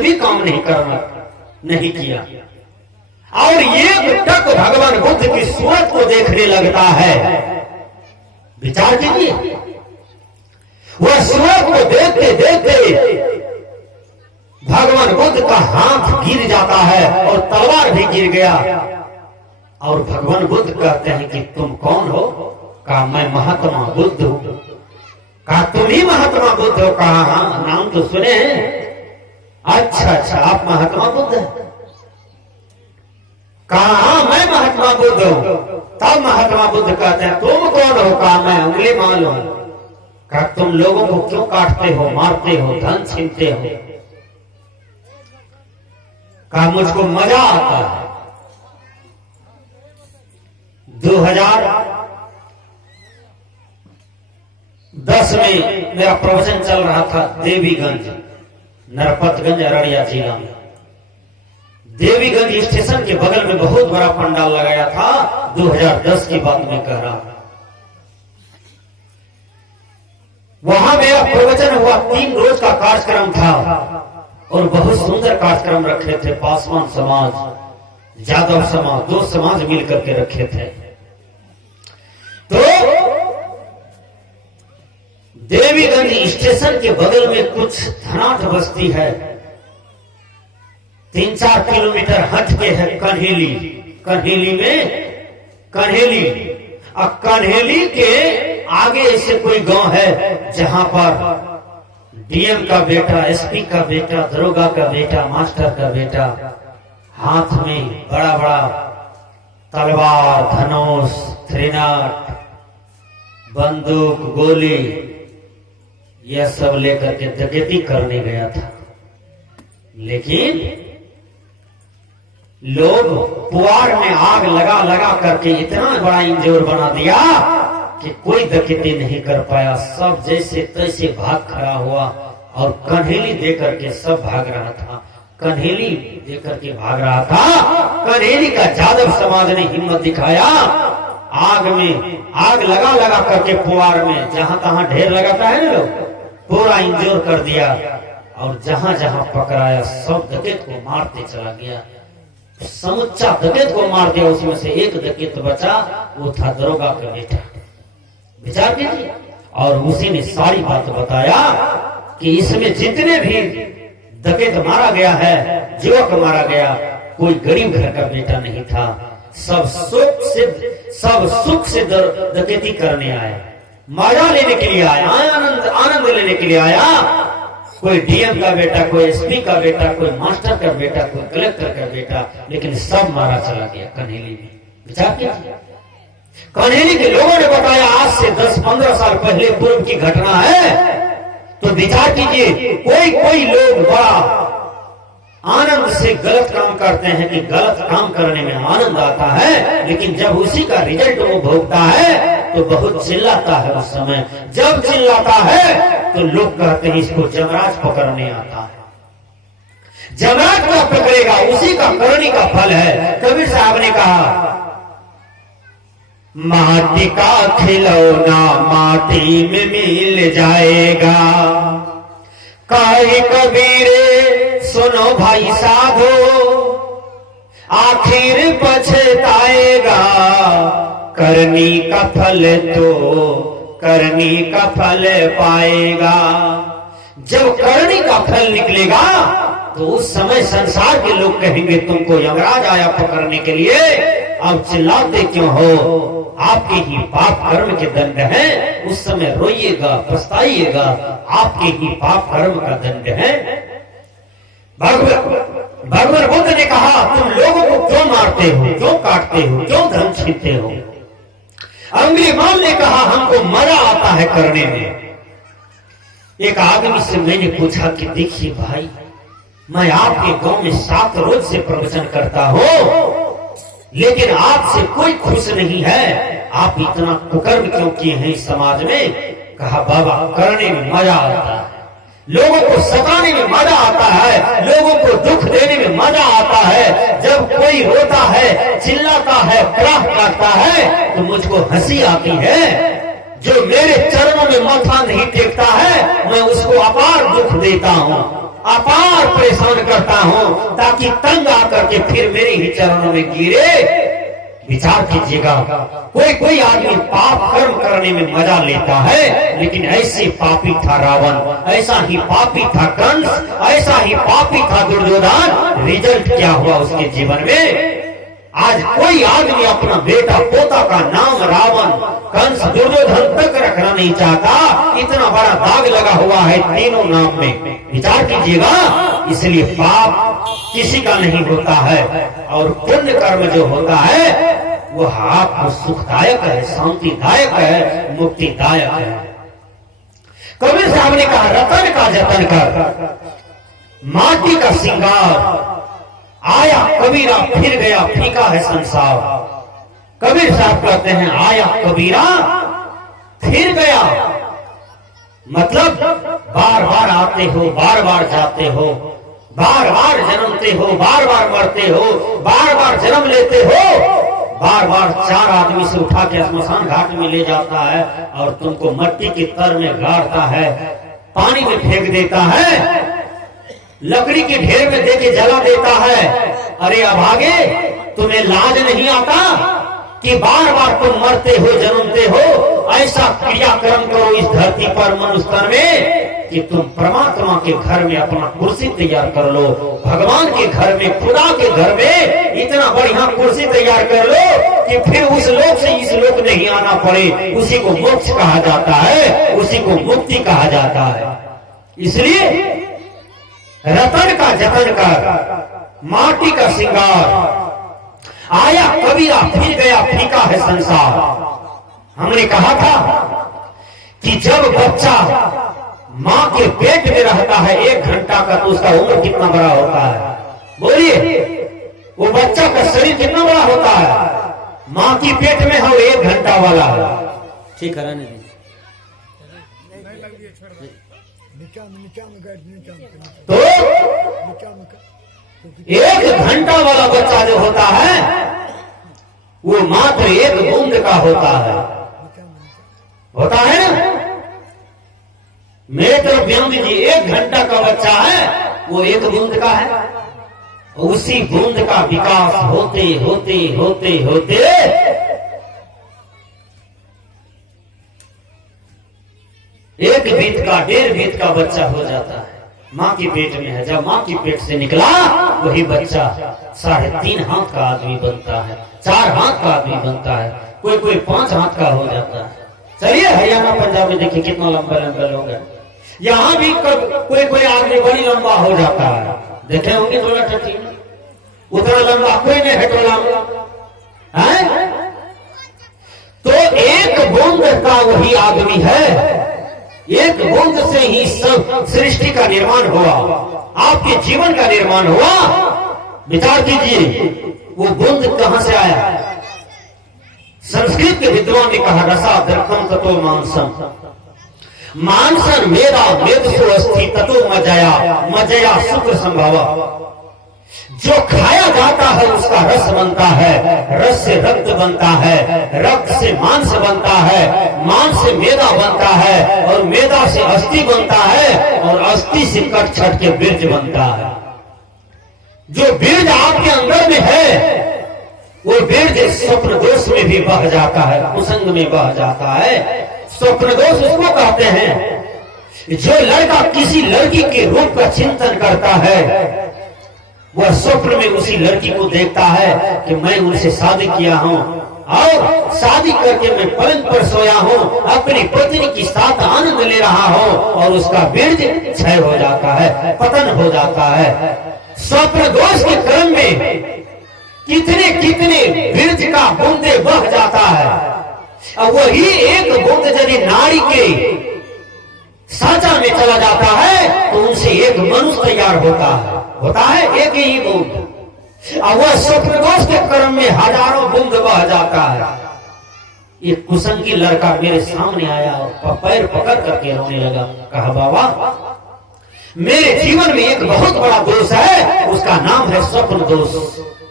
भी काम नहीं किया। और ये तक भगवान बुद्ध की सूरत को देखने लगता है। विचार कीजिए, वह सूरत को देखते देखते भगवान बुद्ध का हाथ गिर जाता है और तलवार भी गिर गया। और भगवान बुद्ध कहते हैं कि तुम कौन हो? कहा मैं महात्मा बुद्ध हूं। कहा तुम ही महात्मा बुद्ध हो? कहा हाँ, नाम तो सुने हैं। अच्छा, आप महात्मा बुद्ध हैं? कहा हाँ, मैं महात्मा बुद्ध हूं। तब महात्मा बुद्ध कहते हैं तुम कौन हो? कहा मैं उंगली माल हूं। कहा तुम लोगों को क्यों काटते हो, मारते हो, धन छीनते हो? कहा मुझको मजा आता है। 2010 में मेरा प्रवचन चल रहा था देवीगंज, नरपतगंज, अररिया जिला में। देवीगंज स्टेशन के बगल में बहुत बड़ा पंडाल लगाया था। 2010 की बात मैं कह रहा हूं। वहां मेरा प्रवचन हुआ। 3 रोज का कार्यक्रम था और बहुत सुंदर कार्यक्रम रखे थे। पासवान समाज, यादव समाज, 2 समाज मिलकर के रखे थे। तो देवीगंज स्टेशन के बगल में कुछ धनाढ़ बस्ती है, 3-4 किलोमीटर हट के है कन्हेली। कन्हेली के आगे ऐसे कोई गांव है जहां पर डीएम का बेटा, एसपी का बेटा, दरोगा का बेटा, मास्टर का बेटा हाथ में बड़ा बड़ा तलवार, धनुष, थ्रिनाट, बंदूक, गोली, यह सब लेकर के डकैती करने गया था। लेकिन लोग पुआर में आग लगा लगा करके इतना बड़ा इंजोर बना दिया कि कोई डकैती नहीं कर पाया। सब जैसे तैसे भाग खड़ा हुआ और कन्हेली देकर के सब भाग रहा था। कन्हेली देकर के भाग रहा था। कन्हेली का यादव समाज ने हिम्मत दिखाया। आग में आग लगा लगा करके पुआर में जहां तहां ढेर लगाता है ना लोग, पूरा इंजोर कर दिया। और जहां जहां पकड़ाया सब डकैत को मारते चला गया। समुच्चा डकैत को मार दिया। उसमें से एक डकैत बचा, वो था दरोगा का बेटा। विचार कीजिए। और उसी ने सारी बात बताया कि इसमें जितने भी डकैत मारा गया है, युवक मारा गया, कोई गरीब घर का बेटा नहीं था। सब सुख से डकैती करने आए, मजा लेने के लिए आया, आनंद लेने के लिए आया। कोई डीएम का बेटा, कोई एसपी का बेटा, कोई मास्टर का बेटा, कोई कलेक्टर का बेटा, लेकिन सब मारा चला गया कन्हेली में। विचार कीजिए। कन्हेली के लोगों ने बताया आज से 10-15 साल पहले पूर्व की घटना है। तो विचार कीजिए, कोई लोग बड़ा आनंद से गलत काम करते हैं कि गलत काम करने में आनंद आता है, लेकिन जब उसी का रिजल्ट वो भोगता है तो बहुत चिल्लाता है। उस समय जब चिल्लाता है तो लोग कहते हैं इसको जमराज पकड़ने आता है। जमराज को पकड़ेगा, उसी का करनी का फल है। कबीर साहब ने कहा माटी का खिलौना माटी में मिल जाएगा। कहे कबीरे सुनो भाई साधो, आखिर पछताएगा। करनी का फल तो करनी का फल पाएगा। जब करनी का फल निकलेगा तो उस समय संसार के लोग कहेंगे तुमको यमराज आया पकड़ने के लिए, अब चिल्लाते क्यों हो? आपके ही पाप कर्म के दंड है। उस समय रोइएगा, पछताइएगा, आपके ही पाप कर्म का दंड है। भगवान बुद्ध ने कहा तुम लोगों को क्यों मारते हो, क्यों काटते हो, क्यों धन छीनते हो? अंग्रेमान ने कहा हमको मजा आता है करने में। एक आदमी से मैंने पूछा कि देखिए भाई, मैं आपके गांव में 7 रोज से प्रवचन करता हूं, लेकिन आपसे कोई खुश नहीं है। आप इतना कुकर्म क्यों किए हैं इस समाज में? कहा बाबा करने में मजा आता है, लोगों को सताने में मजा आता है, लोगों को दुख देने में मजा आता है। जब कोई रोता है, चिल्लाता है, प्राह काटता है तो मुझको हंसी आती है। जो मेरे चरणों में माथा नहीं टेकता है मैं उसको अपार दुख देता हूं। अपार परेशान करता हूं, ताकि तंग आकर के फिर मेरे ही चरणों में गिरे। विचार कीजिएगा, कोई कोई आदमी पाप कर्म करने में मजा लेता है, लेकिन ऐसे पापी था रावण, ऐसा ही पापी था कंस, ऐसा ही पापी था दुर्योधन। रिजल्ट क्या हुआ उसके जीवन में? आज कोई आदमी अपना बेटा पोता का नाम रावण, कंस, दुर्योधन तक रखना नहीं चाहता। इतना बड़ा दाग लगा हुआ है तीनों नाम में। विचार कीजिएगा, इसलिए पाप किसी का नहीं होता है, और पुण्य कर्म जो होता है वो आपको सुखदायक है, शांतिदायक है, मुक्तिदायक है। कबीर साहब ने कहा, रतन का जतन कर, माटी का श्रृंगार, आया कबीरा फिर गया फीका है संसार। कबीर साहब कहते हैं, आया कबीरा फिर गया, मतलब बार बार आते हो, बार बार जाते हो, बार बार जन्मते हो, बार बार मरते हो, बार बार जन्म लेते हो, बार बार चार आदमी से उठा के स्मशान घाट में ले जाता है और तुमको मट्टी के तर में गाड़ता है, पानी में फेंक देता है, लकड़ी के ढेर में देके जला देता है। अरे अभागे, तुम्हें लाज नहीं आता कि बार बार तुम मरते हो, जन्मते हो? ऐसा क्रियाक्रम करो इस धरती पर, मनुष्य तन में, कि तुम परमात्मा के घर में अपना कुर्सी तैयार कर लो, भगवान के घर में, खुदा के घर में इतना बढ़िया कुर्सी तैयार कर लो कि फिर उस लोक से इस लोक नहीं आना पड़े। उसी को मोक्ष कहा जाता है, उसी को मुक्ति कहा जाता है। इसलिए रतन का जतन कर, माटी का श्रृंगार, आया कबीरा फिर गया फीका है संसार। हमने कहा था कि जब बच्चा माँ के पेट में रहता है 1 घंटा का, तो उसका उम्र कितना बड़ा होता है? बोलिए, वो बच्चा का शरीर कितना बड़ा होता है? माँ की पेट में हम 1 घंटा वाला है। ठीक है, तो 1 घंटा वाला बच्चा जो होता है वो मात्र 1 बूंद का होता है ना? मेरे तरफ ध्यान दीजिए, 1 घंटा का बच्चा है वो 1 बूंद का है। उसी बूंद का विकास होते होते होते होते 1 बीत का, 1.5 बीत का बच्चा हो जाता है। माँ के पेट में है, जब माँ की पेट से निकला वही बच्चा 3.5 हाथ का आदमी बनता है, 4 हाथ का आदमी बनता है, कोई कोई 5 हाथ का हो जाता है। चलिए हरियाणा पंजाब में देखिए कितना लंबा लंबा लोग है। यहाँ भी कोई कोई आदमी बड़ी लंबा हो जाता है, देखे होंगे थोड़ा टट्टी, उतना लंबा कोई नहीं है टोला है। तो 1 बूंद का वही आदमी है, 1 बूंद से ही सब सृष्टि का निर्माण हुआ, आपके जीवन का निर्माण हुआ। विचार कीजिए, वो बूंद कहां से आया? संस्कृत के विद्वान ने कहा, रसा दर्पण ततो मांसम, मांसन मेरा मेदसु अस्थि ततो मजया, मजया शुक्र संभवा। जो खाया जाता है उसका रस बनता है, रस से रक्त बनता है, रक्त से मांस बनता है, मांस से मेदा बनता है, और मेदा से अस्थि बनता है, और अस्थि से कट छट के बीज बनता है। जो बीज आपके अंदर में है वो बीज स्वप्न दोष में भी बह जाता है, कुसंग में बह जाता है। स्वप्न दोष उसको कहते हैं। जो लड़का किसी लड़की के रूप का चिंतन करता है, वह स्वप्न में उसी लड़की को देखता है कि मैं उनसे शादी किया हूँ और शादी करके मैं पलंग पर सोया हूँ, अपनी पत्नी के साथ आनंद ले रहा हूँ, और उसका बीज क्षय हो जाता है, पतन हो जाता है। स्वप्न दोष के क्रम में कितने कितने बीज का बूंदे बह जाता है, और वही 1 बूंद यदि नारी के साचा में चला जाता है तो उनसे 1 मनुष्य तैयार होता है 1 ही बूंद। और वह स्वप्न दोष के क्रम में हजारों बूंद बह जाता है। एक कुसंगी लड़का मेरे सामने आया और पैर पकड़ करके रोने लगा। कहा, बाबा मेरे जीवन में एक बहुत बड़ा दोष है, उसका नाम है स्वप्न दोष।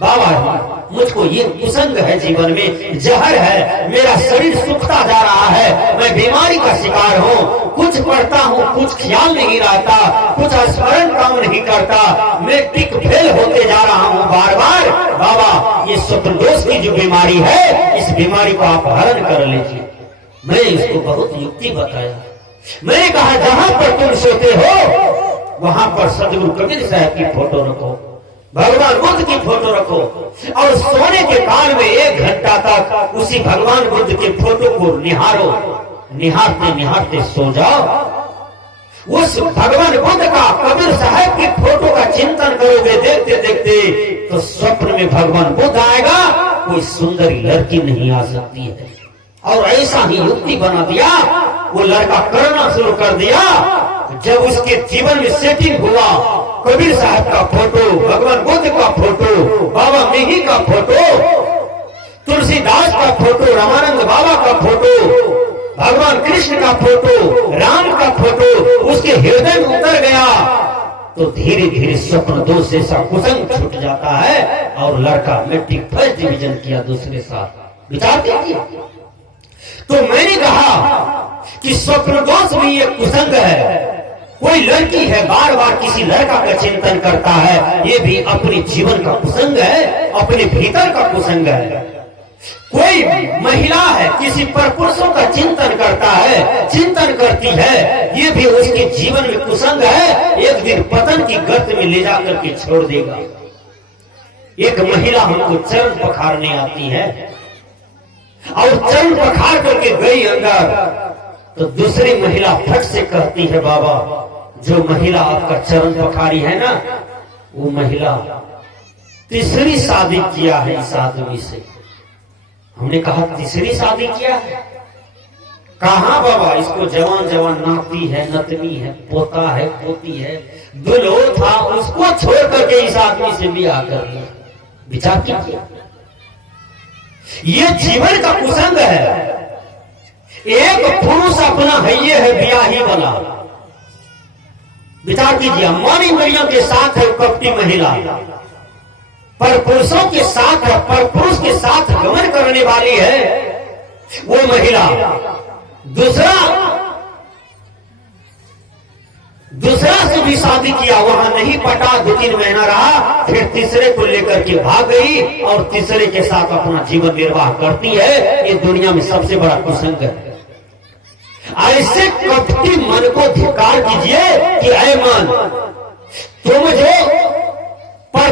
बाबा मुझको ये कुसंग है, जीवन में जहर है, मेरा शरीर सूखता जा रहा है, मैं बीमारी का शिकार हूँ, कुछ पढ़ता हूँ कुछ ख्याल नहीं रहता, कुछ स्मरण काम नहीं करता, मैं टिक फेल होते जा रहा हूँ बार बार। बाबा ये स्वप्न दोष की जो बीमारी है, इस बीमारी को आप हरण कर लीजिए। मैं इसको बहुत युक्ति बताया। मैंने कहा जहां पर तुम सोते हो वहां पर सदगुरु कबीर साहब की फोटो रखो, भगवान बुद्ध की फोटो रखो, और सोने के काल में 1 घंटा तक उसी भगवान बुद्ध के फोटो को निहारो, निहारते निहारते सो जाओ। उस भगवान बुद्ध का, कबीर साहब की फोटो का चिंतन करोगे देखते देखते, तो स्वप्न में भगवान बुद्ध आएगा, कोई सुंदरी लड़की नहीं आ सकती है। और ऐसा ही युक्ति बना दिया, वो लड़का करना शुरू कर दिया। जब उसके जीवन में सेटिंग हुआ, कबीर साहब का फोटो, भगवान बुद्ध का फोटो, बाबा मेही का फोटो, तुलसीदास का फोटो, रामानंद बाबा का फोटो, भगवान कृष्ण का फोटो, राम का फोटो उसके हृदय में उतर गया, तो धीरे धीरे स्वप्न दोष जैसा कुसंग छूट जाता है और लड़का मैट्रिक फर्स्ट डिवीजन किया दूसरे साल। विचार कीजिए। तो मैंने कहा कि स्वप्न दोष भी एक कुसंग है। कोई लड़की है बार बार किसी लड़का का चिंतन करता है, ये भी अपने जीवन का कुसंग है, अपने भीतर का कुसंग है। कोई महिला है किसी पर पुरुषों का चिंतन करता है, चिंतन करती है, ये भी उसके जीवन में कुसंग है, एक दिन पतन की गर्त में ले जाकर के छोड़ देगा। एक महिला हमको चरण पखारने आती है और चरण पखार करके गई अंदर, तो दूसरी महिला फट से कहती है, बाबा जो महिला आपका चरण पखारी है ना, वो महिला तीसरी शादी किया है इस आदमी से। हमने कहा तीसरी शादी किया है? कहा बाबा, इसको जवान जवान नाती है, नतनी है, पोता है, पोती है, दुल्हो था, उसको छोड़ करके इस आदमी से ब्याह कर लिया। विचार कीजिए, ये जीवन का कुसंग है। एक पुरुष अपना है, ये है ब्याही वाला। विचार कीजिए, अम्बानी मरियम के साथ है कपटी महिला, पर पुरुषों के साथ है, पर पुरुष के साथ गमन करने वाली है वो महिला। दूसरा से भी शादी किया, वहां नहीं पटा, 2-3 महीना रहा, फिर तीसरे को लेकर के भाग गई और तीसरे के साथ अपना जीवन निर्वाह करती है। ये दुनिया में सबसे बड़ा कुसंग है। ऐसे कपटी मन को धिक्कार कीजिए कि ऐ मन, तुम जो पर